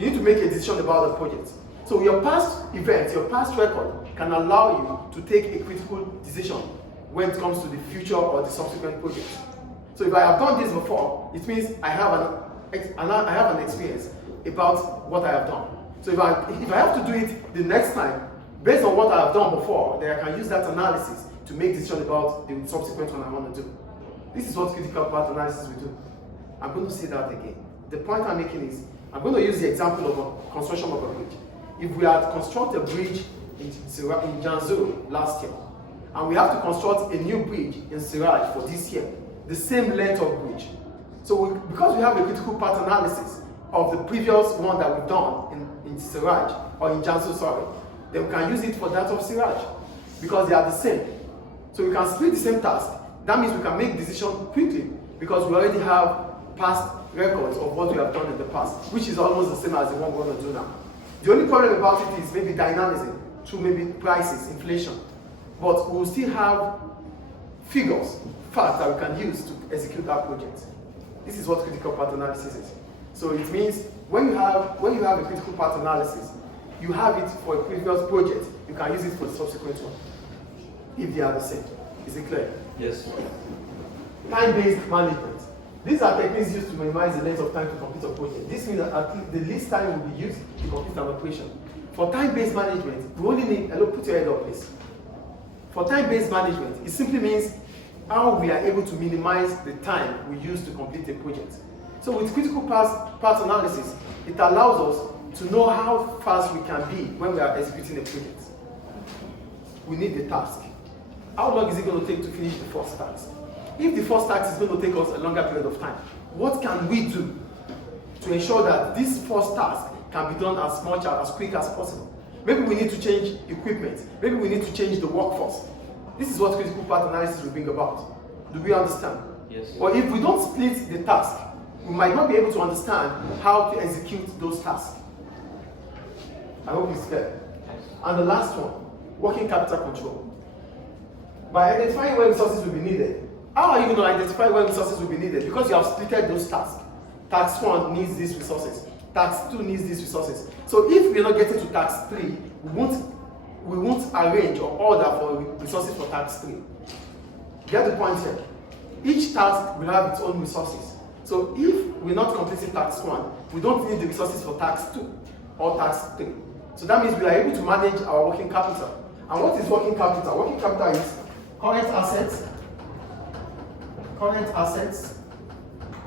You need to make a decision about the project. So your past events, your past record can allow you to take a critical decision when it comes to the future or the subsequent projects. So if I have done this before, it means I have an experience about what I have done. So if I have to do it the next time, based on what I have done before, then I can use that analysis to make decision about the subsequent one I want to do. This is what critical path analysis will do. I'm going to say that again. The point I'm making is, I'm going to use the example of a construction of a bridge. If we had constructed a bridge in Janzo last year, and we have to construct a new bridge in Siraj for this year, the same length of bridge. So because we have a critical path analysis of the previous one that we've done in Siraj, or in Janzo, sorry, then we can use it for that of Siraj, because they are the same. So we can split the same task. That means we can make decision quickly, because we already have past records of what we have done in the past, which is almost the same as the one we're going to do now. The only problem about it is maybe dynamism, through maybe prices, inflation. But we will still have figures, facts that we can use to execute our project. This is what critical path analysis is. So it means when you have a critical path analysis, you have it for a previous project, you can use it for the subsequent one, if they are the same. Is it clear? Yes. Time-based management. These are techniques used to minimize the length of time to complete a project. This means that at least the least time will be used to complete an operation. For time-based management, we only need, hello, put your head up, please. For time-based management, it simply means how we are able to minimize the time we use to complete a project. So with critical path analysis, it allows us to know how fast we can be when we are executing a project. We need the task. How long is it going to take to finish the first task? If the first task is going to take us a longer period of time, what can we do to ensure that this first task can be done as much and as quick as possible? Maybe we need to change equipment. Maybe we need to change the workforce. This is what critical path analysis will bring about. Do we understand? Yes. Or if we don't split the task, we might not be able to understand how to execute those tasks. I hope it's clear. And the last one, working capital control. By identifying where resources will be needed, how are you going to identify where resources will be needed? Because you have splitted those tasks. Task 1 needs these resources. Task 2 needs these resources. So if we're not getting to task 3, we won't arrange or order for resources for task 3. Get the point here. Each task will have its own resources. So if we're not completing task 1, we don't need the resources for task 2 or task 3. So that means we are able to manage our working capital. And what is working capital? Working capital is current assets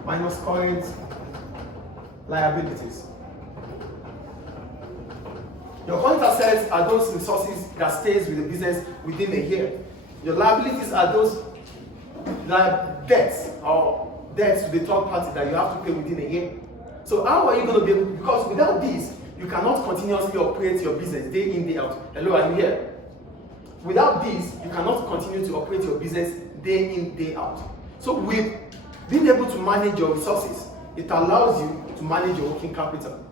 minus current liabilities. Your current assets are those resources that stays with the business within a year. Your liabilities are those debts or debts to the third party that you have to pay within a year. So how are you going to be able, because without this, you cannot continuously operate your business day in, day out. Hello, are you here? Without this, you cannot continue to operate your business day in, day out. So with being able to manage your resources, it allows you to manage your working capital.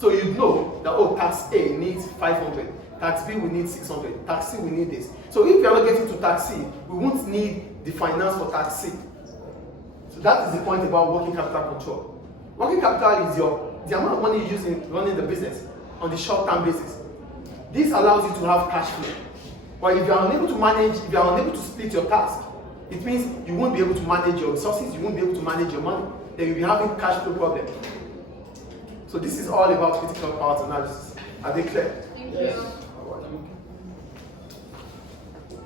So you know that, oh, tax A needs 500, tax B will need 600, tax C will need this. So if you are not getting to tax C, we won't need the finance for tax C. So that is the point about working capital control. Working capital is the amount of money you use in running the business on the short-term basis. This allows you to have cash flow. But if you are unable to manage, if you are unable to split your task, it means you won't be able to manage your resources, you won't be able to manage your money, then you'll be having cash flow problems. So this is all about critical path analysis. Are they clear? Thank you. Yes. All right.